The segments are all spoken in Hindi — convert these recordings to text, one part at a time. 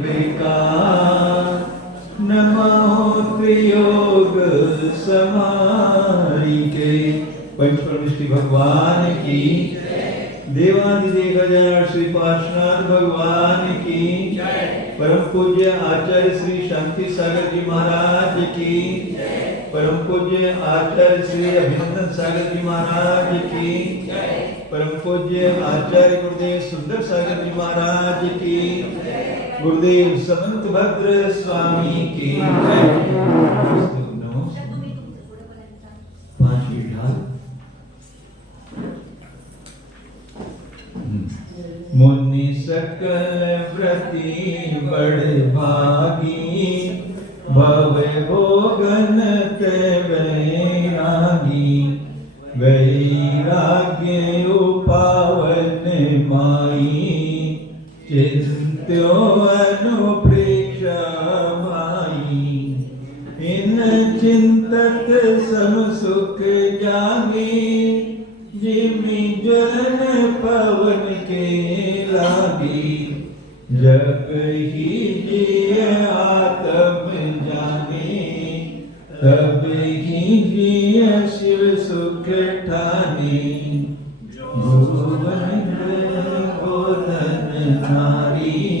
विकार नमो योग समारी के पंचपरमेष्टि भगवान की देवादिदेव गजानन श्री पार्श्वनाथ भगवान की परम पूज्य आचार्य श्री शांति सागर जी महाराज की परम पूज्य आचार्य श्री अभिनंदन सागर जी महाराज की परम पूज्य आचार्य गुरुदेव सुंदर सागर जी महाराज की गुरुदेव समंत भद्र स्वामी की मुनि सकल व्रति बड़ भागी भव भोगन ते वैरागी वैराग्य उपावन माई चिंत्यो अनुप्रेक्ष माई इन चिंतत सम सुख जागी जिमि ज्वलन पवन के लागी जब ही जिय आत्म जाने तब ही जिय शिव सुख ठाने भुवन गोधन नारी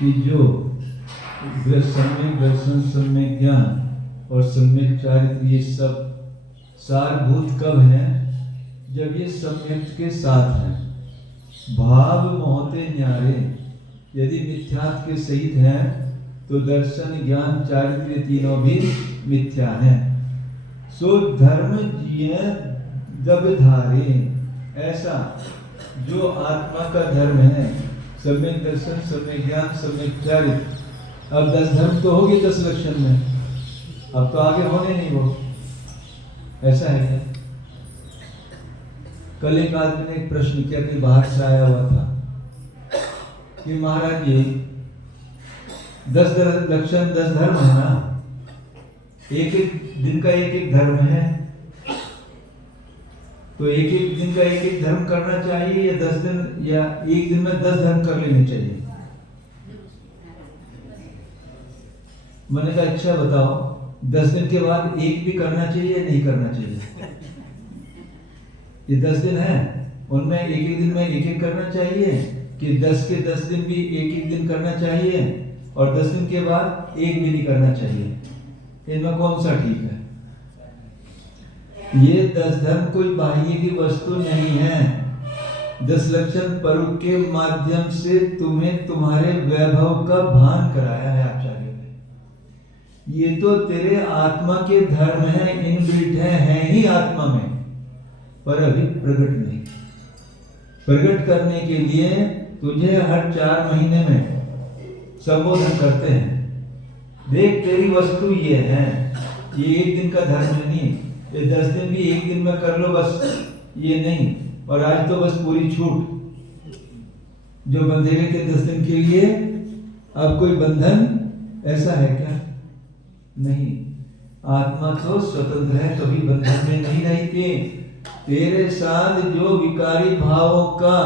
कि जो सम्यक दर्शन, सम्यक ज्ञान और सम्यक चारित्र ये सब सारभूत कब हैं? जब ये सम्यक के साथ हैं। भाव मोहते न्यारे, यदि मिथ्यात्व के सहित हैं तो दर्शन, ज्ञान, चारित्र तीनों भी मिथ्या हैं। सो धर्म जिये जब धारे, ऐसा जो आत्मा का धर्म है, सम्यक दर्शन, सम्यक ज्ञान, सम्यक चारित्र। अब 10 धर्म तो हो गए 10 लक्षण में, अब तो आगे होने नहीं वो। ऐसा है क्या? कल एक आदमी ने एक प्रश्न किया कि बाहर से आया हुआ था कि महाराज जी 10 लक्षण 10 धर्म है ना, एक दिन का एक धर्म है, तो एक दिन का एक धर्म करना चाहिए या 10 दिन, या एक दिन में 10 धर्म कर लेने चाहिए? मैंने कहा अच्छा बताओ, 10 दिन के बाद एक भी करना चाहिए या नहीं करना चाहिए? ये 10 दिन है, उनमें एक दिन में एक करना चाहिए कि 10 के 10 दिन भी एक दिन करना चाहिए और 10 दिन के बाद एक भी नहीं करना चाहिए? इनमें कौन सा ठीक है? ये 10 धर्म कोई बाह्य की वस्तु नहीं है। 10 लक्षण पर्व के माध्यम से तुम्हें तुम्हारे वैभव का भान कराया है आचार्य ने। ये तो तेरे आत्मा के धर्म है, इनबिल्ट है ही आत्मा में, पर अभी प्रकट नहीं। प्रकट करने के लिए तुझे हर 4 महीने में संबोधन करते हैं, देख तेरी वस्तु ये है, ये एक दिन का धर्म नहीं, ये 10 दिन भी एक दिन में कर लो बस, ये नहीं। और आज तो बस पूरी छूट, जो बंधे गए थे 10 दिन के लिए, अब कोई बंधन ऐसा है क्या? नहीं। आत्मा तो स्वतंत्र है, कभी बंधन में नहीं रहती। तेरे साथ जो विकारी भावों का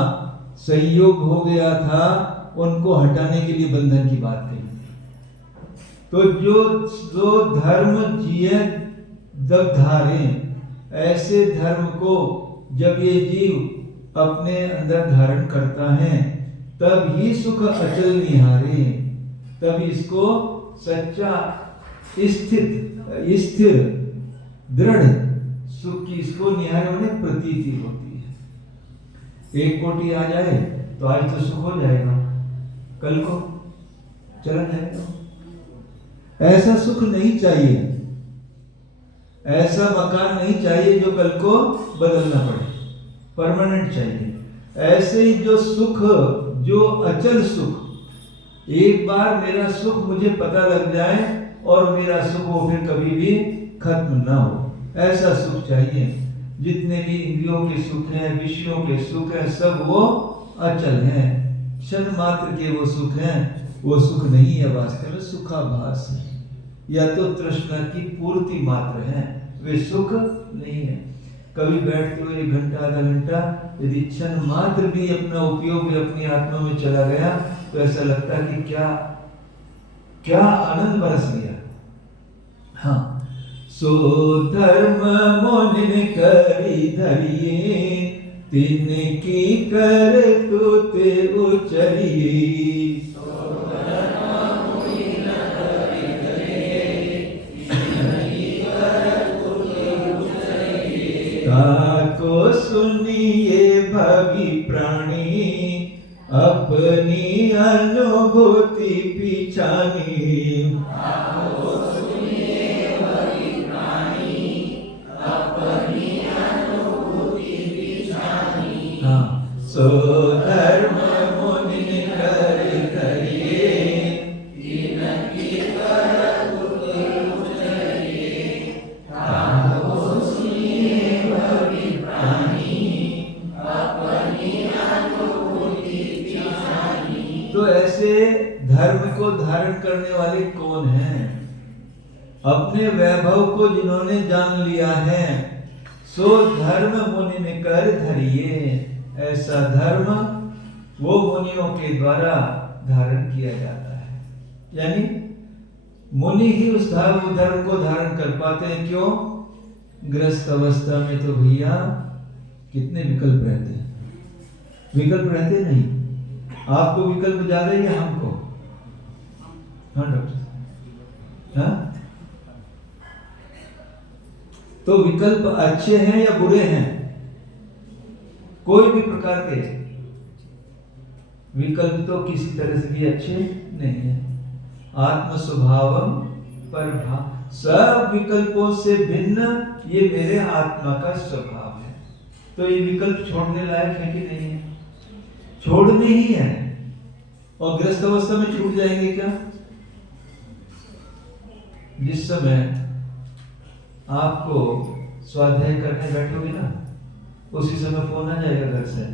संयोग हो गया था, उनको हटाने के लिए बंधन की बात कही। तो जो धर्म जिये जब धारे, ऐसे धर्म को जब ये जीव अपने अंदर धारण करता है, तब ही सुख अचल निहारे, तब इसको सच्चा स्थिर दृढ़ सुख की इसको निहारे होने प्रतीति होती है। 1 कोटि आ जाए तो आज तो सुख हो जाएगा, कल को चला जाएगा। ऐसा सुख नहीं चाहिए, ऐसा मकान नहीं चाहिए जो कल को बदलना पड़े, परमानेंट चाहिए। ऐसे ही जो सुख, जो अचल सुख, एक बार मेरा सुख मुझे पता लग जाए और मेरा सुख वो फिर कभी भी खत्म ना हो, ऐसा सुख चाहिए। जितने भी इंद्रियों के सुख हैं, विषयों के सुख हैं, सब वो अचल हैं, क्षण मात्र के वो सुख हैं। वो सुख नहीं है वास्तव में, सुखाभास है, या तो तृष्णा की पूर्ति मात्र है, वे सुख नहीं है। कभी बैठते हुए 1 घंटा आधा घंटा यदि क्षण मात्र भी अपना उपयोग भी अपनी आत्मा में चला गया, तो ऐसा लगता है कि क्या आनंद बरस गया। हाँ, सो धर्म मोनिन करी धरिए, तिनकी कर तू ते उचरिए। ताको सुनिए भवि प्राणी, अपनी अनुभूति पिछानी। सो धर्म मुनि कर धरिए, तिनकी कर उचरिए। ताको सुनिए भवि प्राणी, अपनी अनुभूति पिछानी। तो ऐसे धर्म को धारण करने वाले कौन हैं? अपने वैभव को जिन्होंने जान लिया है, सो धर्म मुनि कर धरिए। ऐसा धर्म वो मुनियों के द्वारा धारण किया जाता है, यानी मुनि ही उस धर्म को धारण कर पाते हैं। क्यों? ग्रस्त अवस्था में तो भैया कितने विकल्प रहते हैं, विकल्प रहते नहीं। आपको विकल्प ज्यादा है या हमको? हाँ डॉक्टर, हाँ? तो विकल्प अच्छे हैं या बुरे हैं? कोई भी प्रकार के विकल्प तो किसी तरह से भी अच्छे नहीं है। आत्म स्वभावम परभाव, सब विकल्पों से भिन्न ये मेरे आत्मा का स्वभाव है। तो ये विकल्प छोड़ने लायक है कि नहीं है? छोड़ने ही है। और ग्रस्त अवस्था में छूट जाएंगे क्या? जिस समय आपको स्वाध्याय करने बैठोगे ना, उसी समय फोन आ जाएगा घर से,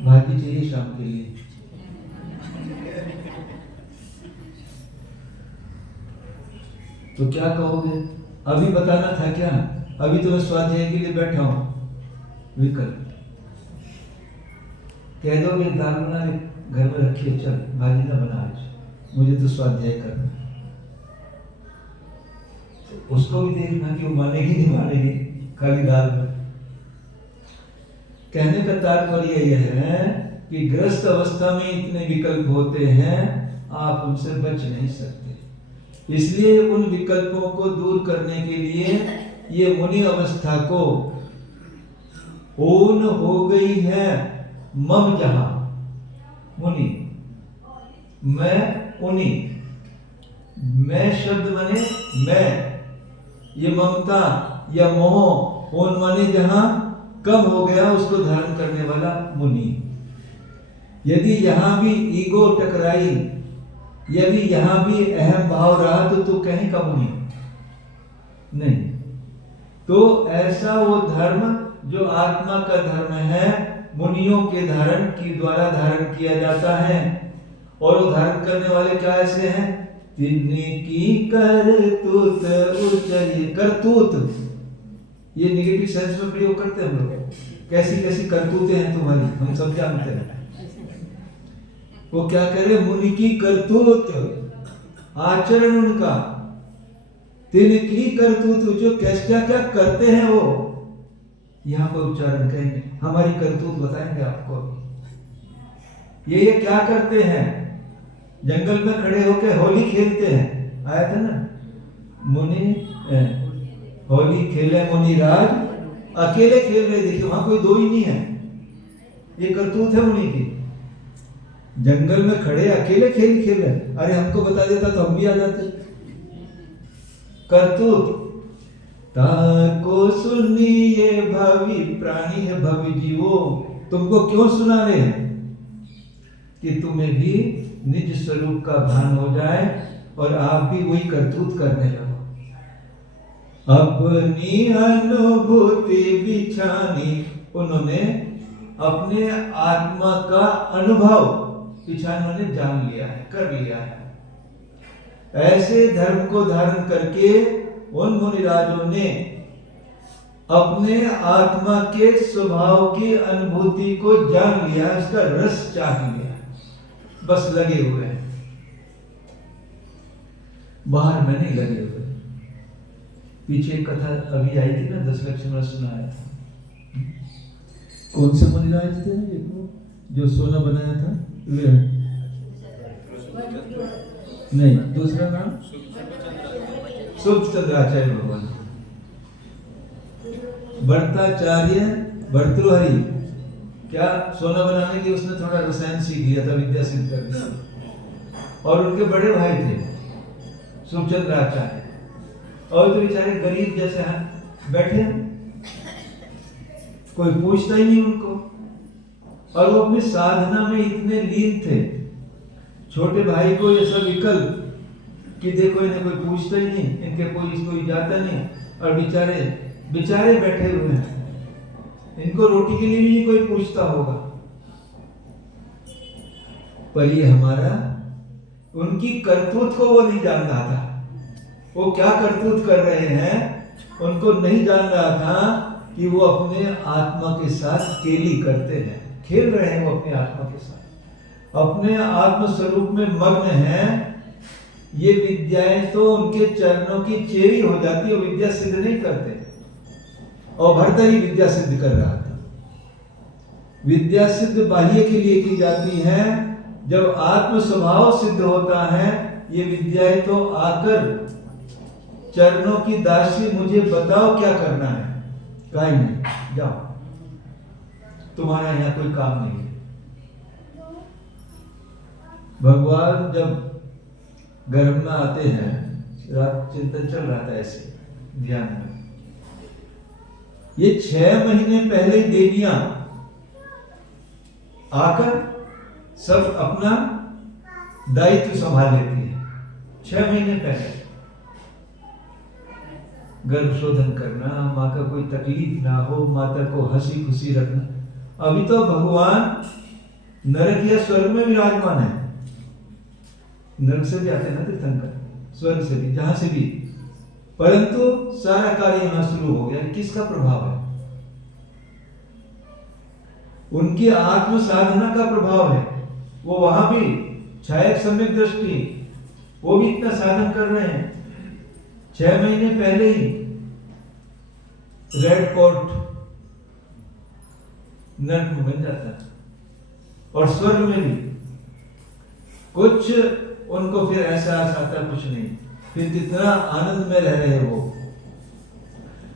भाभी चाहिए शाम के लिए। तो क्या कहोगे? अभी बताना था क्या? अभी तो मैं स्वाध्याय के लिए बैठा हूं। विकल्प कह दोगे दाल बना घर में रखिए, चल भाजी ना बना आज, मुझे तो स्वाध्याय करना। तो उसको भी देखना कि वो मानेगी नहीं मानेगी खाली दाल में। कहने का तात्पर्य यह है कि ग्रस्त अवस्था में इतने विकल्प होते हैं, आप उनसे बच नहीं सकते। इसलिए उन विकल्पों को दूर करने के लिए ये मुनि अवस्था को ऊन हो गई है मम जहां मुनि, मैं उनी, मैं शब्द माने मैं, ये ममता या मोह ऊन माने जहां कम हो गया, उसको धारण करने वाला मुनि। यदि यहां भी ईगो टकराई, यदि यहां भी अहम भाव रहा तो तू कहीं का मुनि नहीं। तो ऐसा वो धर्म जो आत्मा का धर्म है, मुनियों के धारण की द्वारा धारण किया जाता है। और वो धारण करने वाले क्या ऐसे हैं? तिनकी करतूत उचरी, करतूत ये नेगेटिव सेंस में प्रयोग करते हैं हम लोग। कैसी कैसी करतूतें हैं तुम्हारी, हम सब जानते हैं। वो क्या कह रहे? मुनि की करतूत, आचरण उनका, तिनकी करतूत, जो क्या क्या करते हैं वो यहाँ पर उच्चारण करेंगे। हमारी करतूत बताएंगे आपको। ये क्या करते हैं? जंगल में खड़े होकर होली खेलते हैं, आया था ना, मुनि होली खेले मुनिराज, अकेले खेल रहे, देखिए वहां कोई दो ही नहीं है। ये करतूत है मुनि की। जंगल में खड़े अकेले खेल रहे, अरे हमको बता देता तो हम भी आ जाते। करतूत ताको सुनिए भावी प्राणी है, भवि जीवो, तुमको क्यों सुना रहे हैं? कि तुम्हें भी निज स्वरूप का भान हो जाए और आप भी वही करतूत करने लगो। अपनी अनुभूति बिछानी, उन्होंने अपने आत्मा का अनुभव बिछाना, उन्होंने जान लिया है, कर लिया है। ऐसे धर्म को धारण करके उन मुनिराजों ने अपने आत्मा के स्वभाव की अनुभूति को जान लिया, उसका रस चाख लिया, बस लगे हुए हैं, बाहर में नहीं लगे हुए। पीछे कथा अभी आई थी ना, 10 लक्षण सुनाया था। कौन से मुनिराज थे जो सोना बनाया था? नहीं, दूसरा नाम सुखचंद्राचार्य भगवान, भट्टाचार्य भर्तृहरि। क्या सोना बनाने की उसने थोड़ा रसायन सीख लिया था, विद्या सिद्ध कर दी। और उनके बड़े भाई थे सुखचंद्राचार्य, और तो बेचारे गरीब जैसे बैठे, कोई पूछता ही नहीं उनको। और वो अपनी साधना में इतने लीन थे, छोटे भाई को ये सब विकल्प कि देखो इन्हें कोई पूछता ही नहीं, इनके कोई जाता नहीं, और बेचारे बैठे हुए हैं, इनको रोटी के लिए भी नहीं कोई पूछता होगा। पर ये हमारा, उनकी करतूत को वो नहीं जान रहा था, वो क्या करतूत कर रहे हैं उनको नहीं जान रहा था कि वो अपने आत्मा के साथ केली करते हैं, खेल रहे हैं वो अपने आत्मा के साथ, अपने आत्म स्वरूप में मग्न हैं। ये विद्याएं तो उनके चरणों की चेरी हो जाती है, विद्या सिद्ध नहीं करते। और भर्तृहरि विद्या सिद्ध कर रहा था। विद्या सिद्ध बाह्य के लिए की जाती है, जब आत्म स्वभाव सिद्ध होता है ये विद्याएं तो आकर चरणों की दासी मुझे बताओ क्या करना है। कहा ही नहीं, जाओ, तुम्हारा यहाँ कोई काम नहीं है। भगवान जब गर्भ में आते हैं, रात चिंतन चल रहा था ऐसे ध्यान में, ये 6 महीने पहले देवियां आकर सब अपना दायित्व संभाल लेती है। 6 महीने पहले गर्भ शोधन करना, माँ का कोई तकलीफ ना हो, माता को हंसी खुशी रखना। अभी तो भगवान नरक या स्वर्ग में विराजमान है। नरक से भी आते हैं ना तीर्थंकर, स्वर्ग से भी, जहां से भी, परंतु सारा कार्य यहां शुरू हो गया। किसका प्रभाव है? उनकी आत्म साधना का प्रभाव है। वो वहां भी छायक सम्यक दृष्टि, वो भी इतना साधन कर रहे हैं। 6 महीने पहले ही रेड कोट नरक में बन जाता है, और स्वर्ग में भी कुछ उनको फिर एहसास आता कुछ नहीं, फिर जितना आनंद में रह रहे वो,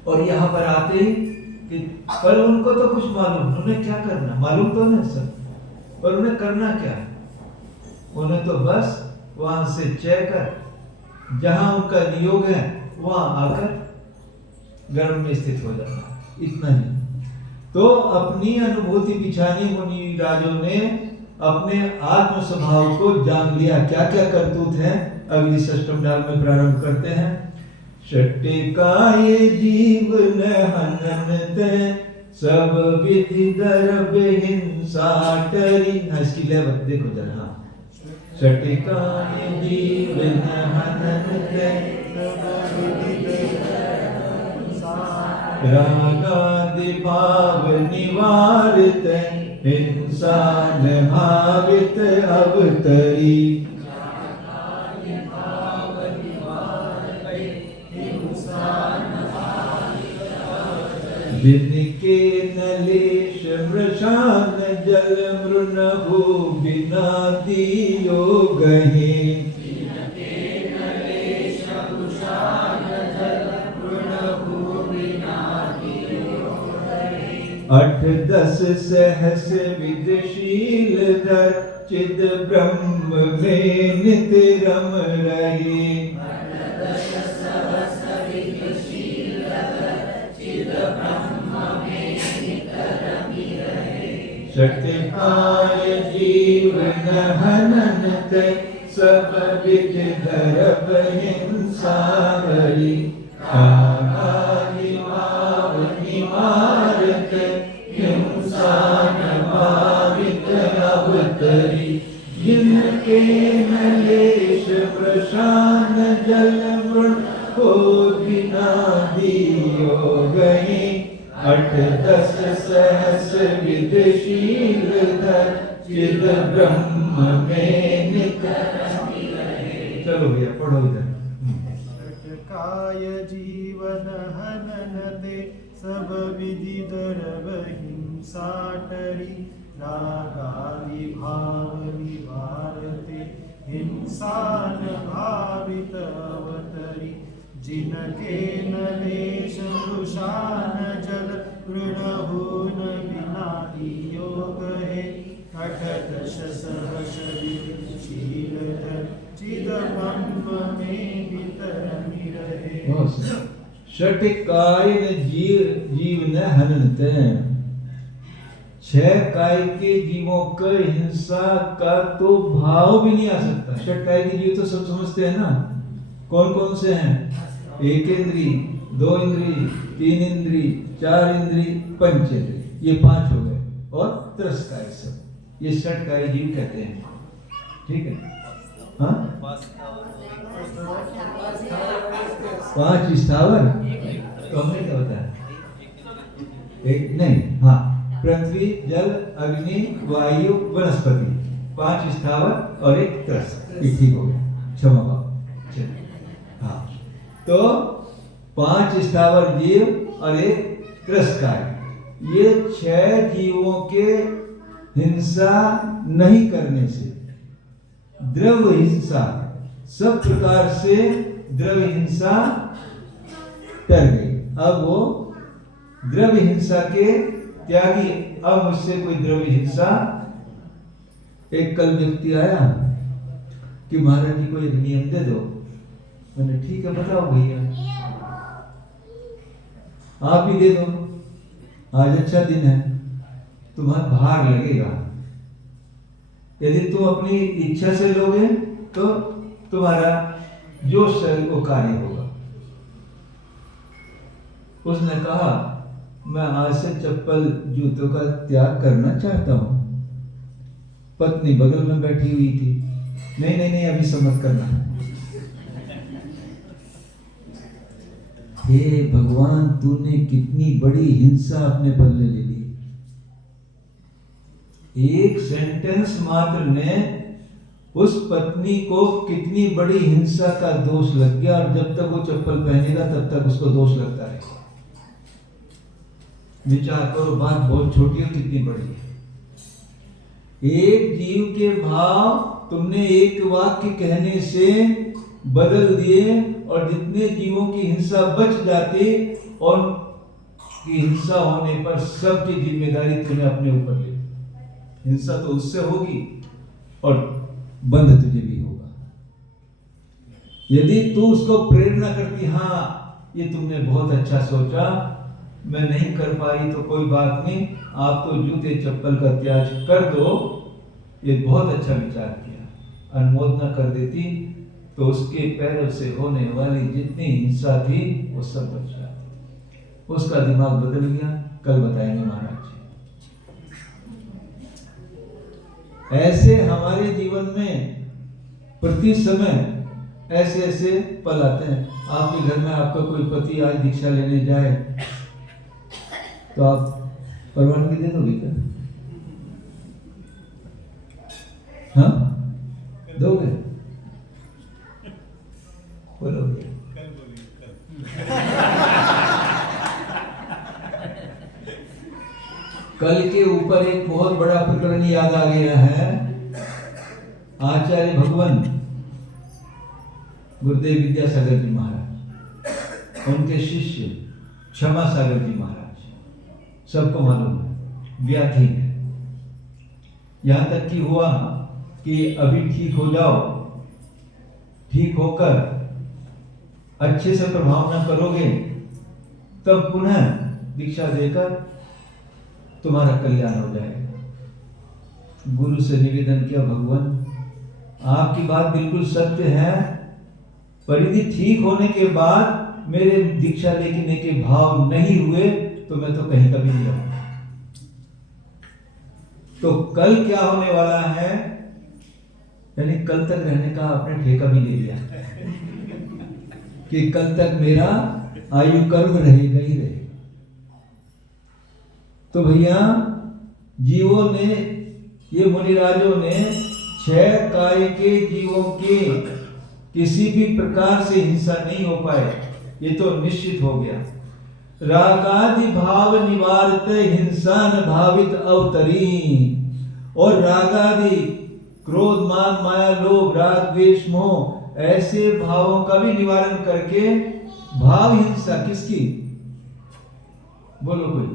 और यहाँ पर आते ही कि पर उनको तो कुछ मालूम, उन्हें क्या करना मालूम तो नहीं सब, पर उन्हें करना क्या है? उन्हें तो बस वहां से चय कर जहां उनका नियोग है वहां आकर गर्भ में स्थित हो जाना, इतना ही। तो अपनी अनुभूति बिछानी मुनि राजों ने अपने आत्म स्वभाव को जान लिया। क्या क्या करतूत है अगली षष्ठम डाल में प्रारंभ करते हैं। षट्टिकाय जीवन हननते सब विधि दर्भ हिंसा टरी। इसकी लेवल देखो जरा। हाँ, षट्टिकाय जीवन हननते रागादि भाव निवारित हिंसा न भावित अवतरी। जिनके नलेश मृषान जल मृणभु बिना दियो गहे। 8-10 सहस विदशील धर चिद ब्रह्म में नित रम रहे। षट्टिकाय जीवन हननते सब विधि दर्भ हिंसा हरि। आगादि भाव निवारत हिंसा न भावित अवतरी। जिनके नलेश प्रशान जल मृण को बिना दियो गए। 8-10 सहस विदशील धर चिद ब्रह्म में नित रमि रहे। चलो भैया पढ़ो इधर। काय जीवन हननते सब विधि दर्भ हिंसा टरी। रागादि भाव निवारते हिंसा न भावित अवतरी। जिनके नलेश वृषान जल मृणभून बिना दियो गहे। 8-10 सहस विदशील धर चिद ब्रह्म में वितरमि रहे। षट्टिकाय जीव न हननते। 6 काय के जीवों का हिंसा का तो भाव भी नहीं आ सकता। षट्काय के जीव तो सब समझते हैं ना, कौन कौन से हैं? 1 इंद्री, 2 इंद्री, 3 इंद्री, 4 इंद्री, 5 इंद्री, ये 5 हो गए, और त्रस्काय सब, ये षट्काय जीव कहते हैं। ठीक है, हाँ 5 स्थावर, तो हमने क्या बताया? 1 नहीं, हाँ पृथ्वी जल अग्नि वायु वनस्पति, 5 स्थावर और 1 त्रस्त, ये ठीक हो गया, क्षमा पाओ। हाँ, तो 5 स्थावर जीव और 1 त्रस्काय, ये 6 जीवों के हिंसा नहीं करने से, द्रव्य हिंसा सब प्रकार से द्रव्य हिंसा टल गई। अब वो द्रव्य हिंसा के त्यागी। अब मुझसे कोई द्रव्य हिंसा। एक कल व्यक्ति आया कि महाराज जी को एक नियम दे दो। मैंने ठीक है बताओ भैया, आप ही दे दो, आज अच्छा दिन है, तुम्हारा भार लगेगा। यदि तुम अपनी इच्छा से लोगे तो तुम्हारा जो शरीर वो कार्य होगा। उसने कहा मैं आज से चप्पल जूतों का त्याग करना चाहता हूं। पत्नी बगल में बैठी हुई थी। नहीं नहीं नहीं, अभी समझ करना। हे भगवान, तूने कितनी बड़ी हिंसा अपने पल्ले ले ली। एक सेंटेंस मात्र ने उस पत्नी को कितनी बड़ी हिंसा का दोष लग गया। और जब तक वो चप्पल पहनेगा तब तक उसको दोष लगता रहेगा। विचार करो, बात बहुत छोटी और कितनी बड़ी है। एक जीव के भाव तुमने एक वाक्य कहने से बदल दिए, और जितने जीवों की हिंसा बच जाती और की हिंसा होने पर सबकी जिम्मेदारी तुमने अपने ऊपर ली। हिंसा तो उससे होगी और बंध तुझे भी होगा। यदि तू उसको प्रेरणा करती, हाँ ये तुमने बहुत अच्छा सोचा, मैं नहीं कर पाई तो कोई बात नहीं, आप तो जूते चप्पल का त्याग कर दो, ये बहुत अच्छा विचार किया, अनुमोदना कर देती तो उसके पैरों से होने वाली जितनी हिंसा थी वो सब बच जाती। उसका दिमाग बदल गया। कल बताएंगे महाराज जी। ऐसे हमारे जीवन में प्रति समय ऐसे ऐसे पल आते हैं। आपके घर में आपका कोई पति आज दीक्षा लेने जाए तो आप परवानगी दे दोगे क्या? हाँ, दोगे? बोलोगे? कल के ऊपर एक बहुत बड़ा प्रकरण याद आ गया है। आचार्य भगवान गुरुदेव विद्यासागर जी महाराज, उनके शिष्य क्षमा सागर जी महाराज, सबको मालूम है व्याधि है। यहां तक कि हुआ कि अभी ठीक हो जाओ, ठीक होकर अच्छे से प्रभाव न करोगे तब पुनः दीक्षा देकर तुम्हारा कल्याण हो जाएगा। गुरु से निवेदन किया, भगवान आपकी बात बिल्कुल सत्य है, पर यदि ठीक होने के बाद मेरे दीक्षा लेने के भाव नहीं हुए तो मैं तो कहीं कभी नहीं जाऊंगा। तो कल क्या होने वाला है, यानी कल तक रहने का आपने ठेका भी ले लिया कि कल तक मेरा आयु कर्म रहेगा ही रहेगा। तो भैया जीवों ने, ये मुनिराजों ने 6 काय के जीवों के किसी भी प्रकार से हिंसा नहीं हो पाए, ये तो निश्चित हो गया। रागादि भाव निवारत हिंसा न भावित अवतरी। और रागादि क्रोध मान माया लोभ राग द्वेष मोह ऐसे भावों का भी निवारण करके भाव हिंसा किसकी, बोलो कोई,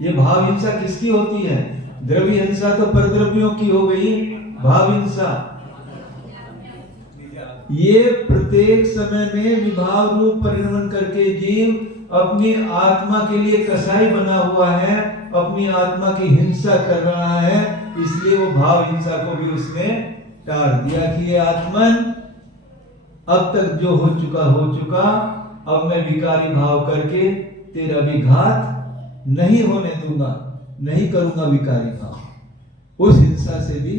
ये भाव हिंसा किसकी होती है? द्रव्य हिंसा तो परद्रव्यों की हो गई, भाव हिंसा ये प्रत्येक समय में विभाव रूप परिणमन करके जीव अपनी आत्मा के लिए कसाई बना हुआ है, अपनी आत्मा की हिंसा कर रहा है। इसलिए वो भाव हिंसा को भी उसने टाल दिया कि ये आत्मन अब तक जो हो चुका, अब मैं विकारी भाव करके तेरा भी घात नहीं होने दूंगा, नहीं करूंगा विकारी भाव। उस हिंसा से भी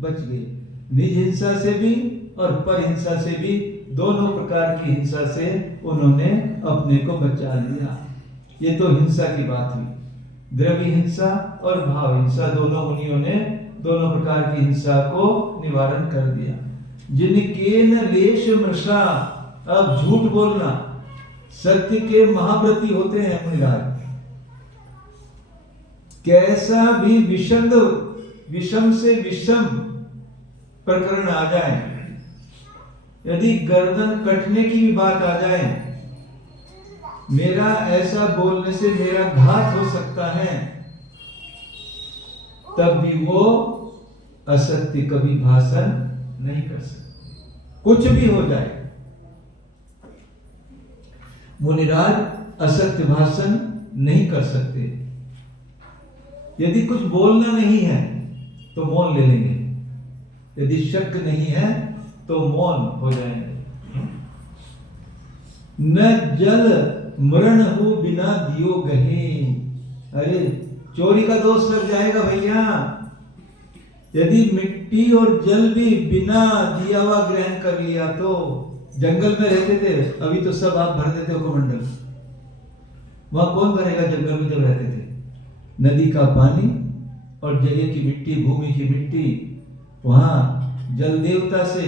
बच गए, निज हिंसा से भी और पर हिंसा से भी, दोनों प्रकार की हिंसा से उन्होंने अपने को बचा लिया। ये तो हिंसा की बात हुई। द्रव्य हिंसा और भाव हिंसा दोनों मुनियों ने दोनों प्रकार की हिंसा को निवारण कर दिया। जिनके न लेश मृषा, अब झूठ बोलना, सत्य के महाव्रती होते हैं मुनिराज। कैसा भी विषम से विषम प्रकरण आ जाए, यदि गर्दन कटने की भी बात आ जाए, मेरा ऐसा बोलने से मेरा घात हो सकता है, तब भी वो असत्य कभी भाषण नहीं कर सकते, कुछ भी हो जाए। मुनिराज असत्य भाषण नहीं कर सकते। यदि कुछ बोलना नहीं है तो मौन ले लेंगे, यदि शक नहीं है तो मौन हो जाएंगे। न जल मरण हो बिना दियो गहे। अरे चोरी का दोष लग जाएगा भैया। यदि मिट्टी और जल भी बिना दिया हुआ ग्रहण कर लिया तो, जंगल में रहते थे, अभी तो सब आप भर देते हो कमंडल, वहां कौन भरेगा जंगल में जब रहते थे? नदी का पानी और जगह की मिट्टी, भूमि की मिट्टी, वहां जल देवता से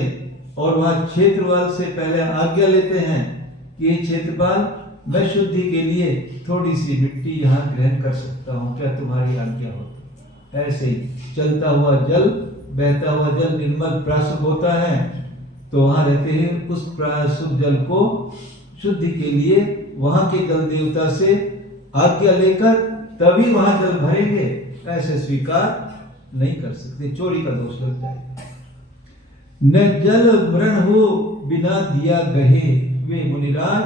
और वहां क्षेत्रपाल से पहले आज्ञा लेते हैं कि ये क्षेत्रपाल, मैं शुद्धि के लिए थोड़ी सी मिट्टी यहाँ ग्रहण कर सकता हूँ, क्या तुम्हारी आज्ञा हो? ऐसे ही चलता हुआ जल, बहता हुआ जल निर्मल प्राशुभ होता है, तो वहां रहते हैं उस प्राशुभ जल को शुद्धि के लिए वहां के जल देवता से आज्ञा लेकर तभी वहां जल भरेंगे, ऐसे स्वीकार नहीं कर सकते, चोरी का दोष लग जाएगा। न जल मरण हो बिना दिया गहे। वे मुनिराज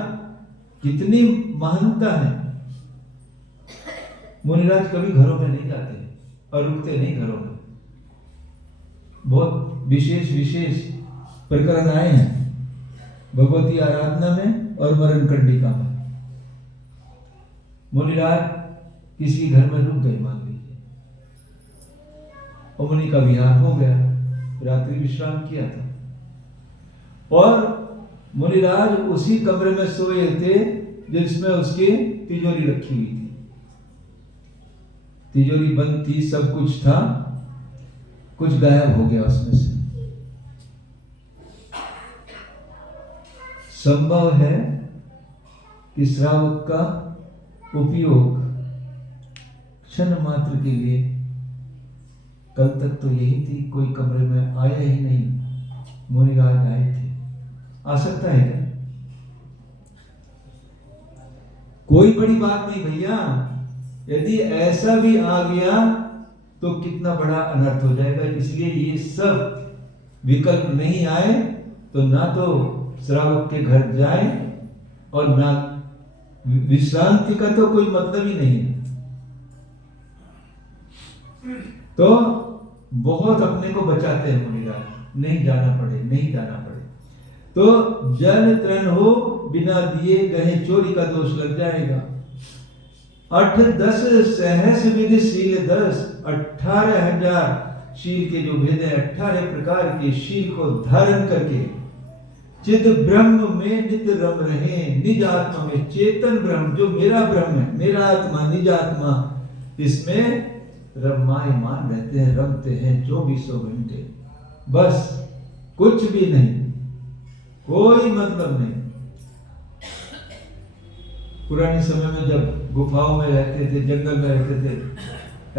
कितनी महानता है। मुनिराज कभी घरों में नहीं जाते और रुकते नहीं घरों में। बहुत विशेष विशेष प्रकरण आए हैं भगवती आराधना में और मरण कंडिका में। मुनिराज किसी घर में रुक गए, मान लीजिए, और मुनि का विहार हो गया, रात्रि विश्राम किया था, और मुनिराज उसी कमरे में सोए थे जिसमें उसकी तिजोरी रखी हुई थी। तिजोरी बंद थी, सब कुछ था, कुछ गायब हो गया उसमें से। संभव है कि श्रावक का उपयोग क्षण मात्र के लिए, कल तक तो यही थी, कोई कमरे में आया ही नहीं, मुनिराज आए थे, आ सकता है क्या? कोई बड़ी बात नहीं भैया। यदि ऐसा भी आ गया तो कितना बड़ा अनर्थ हो जाएगा। इसलिए ये सब विकल्प नहीं आए तो ना तो श्रावक के घर जाए और ना विश्रांति का तो कोई मतलब ही नहीं है। तो बहुत अपने को बचाते हैं मुनिराज, नहीं जाना पड़े, नहीं जाना पड़े। तो जल तृण हो बिना दिए गहे, चोरी का दोष लग जाएगा। 8-10 सहस विधि शील 10, 18,000 शील के जो भेद है, 18 प्रकार के शील को धारण करके चिद ब्रह्म में नित रम रहे। निज आत्मा में, चेतन ब्रह्म जो मेरा ब्रह्म है, मेरा आत्मा, निज आत्मा, इसमें रमायमान रहते हैं, रमते हैं 24 घंटे। बस कुछ भी नहीं, कोई मतलब नहीं। पुराने समय में जब गुफाओं में रहते थे, जंगल में रहते थे,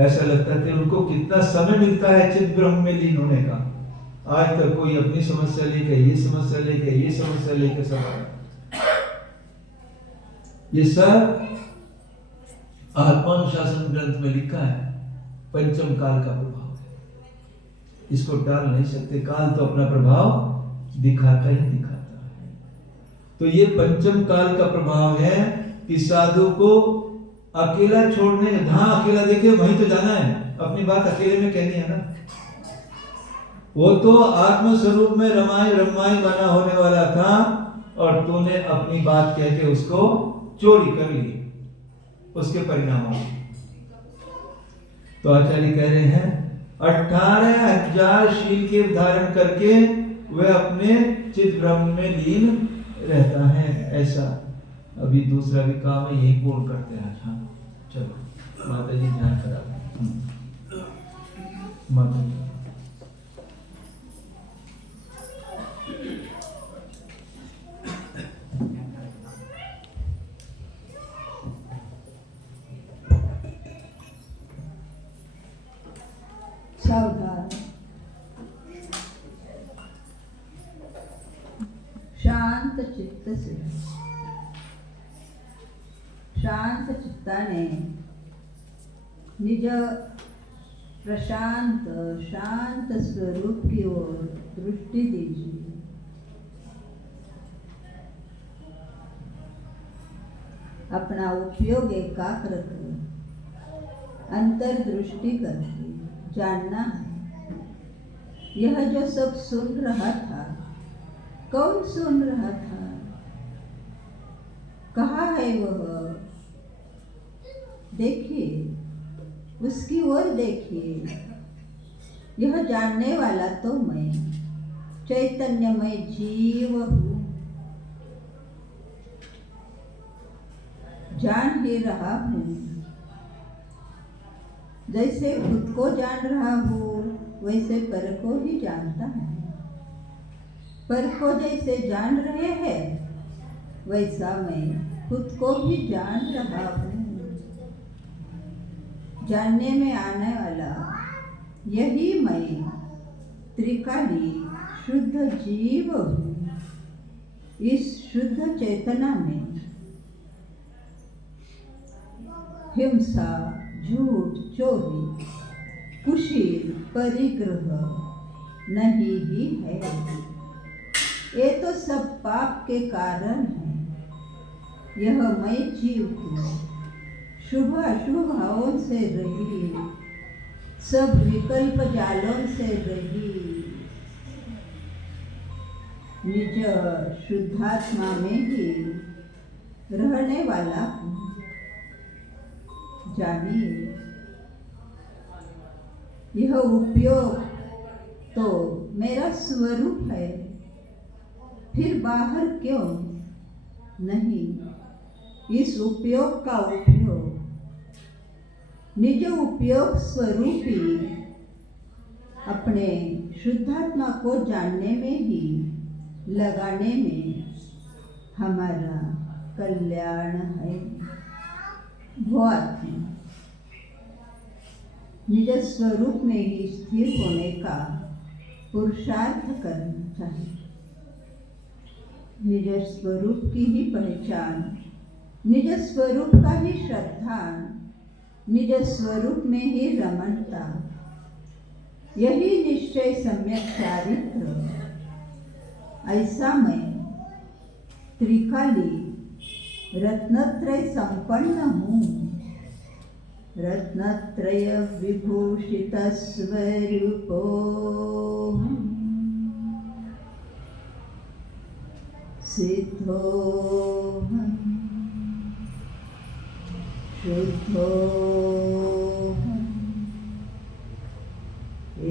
ऐसा लगता था उनको कितना समय मिलता है चिद ब्रह्म में लीन होने का। आज तक कोई अपनी समस्या लेके, ये समस्या लेके, ये समस्या लेके सब आया। ये सब आत्मानुशासन ग्रंथ में लिखा है, पंचम काल का प्रभाव है, इसको टाल नहीं सकते। काल तो अपना प्रभाव दिखाता ही दिखाता है। तो ये पंचम काल का प्रभाव है कि साधु को अकेला छोड़ने, जहां अकेला देखे वहीं तो जाना है, अपनी बात अकेले में कहनी है ना। वो तो आत्म स्वरूप में रमाई बना होने वाला था और तूने अपनी बात कह के उसको चोरी कर ली, उसके परिणाम। तो आचार्य कह रहे हैं 18,000 शील के धारण करके वह अपने चित ब्रह्म में लीन रहता है। ऐसा अभी दूसरा भी काम है, यही पूर्ण करते हैं। हाँ चलो, माता जी ध्यान करा। माता जी सावधान। शांत चित्ताने निज प्रशांत शांत स्वरूप की ओर दृष्टि दीजिए। अपना उपयोग एकाग्र कर अंतर्दृष्टि करके जानना है। यह जो सब सुन रहा था, कौन सुन रहा था? कहाँ है वह? देखिए, उसकी ओर देखिए। यह जानने वाला तो मैं चैतन्यमय जीव हूँ। जान ही रहा हूँ। जैसे खुद को जान रहा हूँ वैसे पर को ही जानता है। पर को जैसे जान रहे हैं वैसा मैं खुद को भी जान रहा हूँ। जानने में आने वाला यही मैं त्रिकाली शुद्ध जीव हूँ। इस शुद्ध चेतना में हिंसा, झूठ, चोरी, कुशील, परिग्रह नहीं ही है। ये तो सब पाप के कारण है। यह मैं जीव हूँ, शुभ अशुभ भावों से रही, सब विकल्प जालों से रही, निज शुद्धात्मा में ही रहने वाला हूँ। जानिए, यह उपयोग तो मेरा स्वरूप है, फिर बाहर क्यों नहीं? इस उपयोग का उपयोग निज उपयोग स्वरूपी अपने शुद्धात्मा को जानने में ही लगाने में हमारा कल्याण है। बहुत निज स्वरूप में ही स्थिर होने का पुरुषार्थ करना चाहिए। निज स्वरूप की ही पहचान, निज स्वरूप का ही श्रद्धा, निज स्वरूप में ही रमणता, यही निश्चय सम्यक चारित्र। ऐसा मैं त्रिकाली रत्नत्रय संपन्न हूँ। रत्नत्रय विभूषित स्वरूपो सिद्धोऽहं शुद्धोऽहं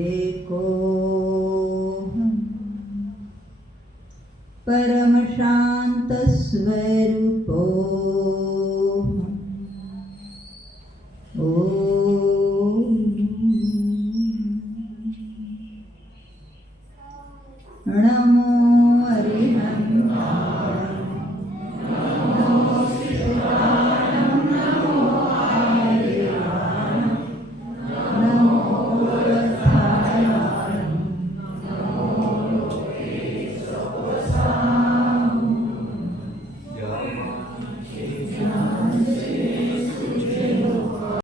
एकोऽहं परम शांत स्वरूप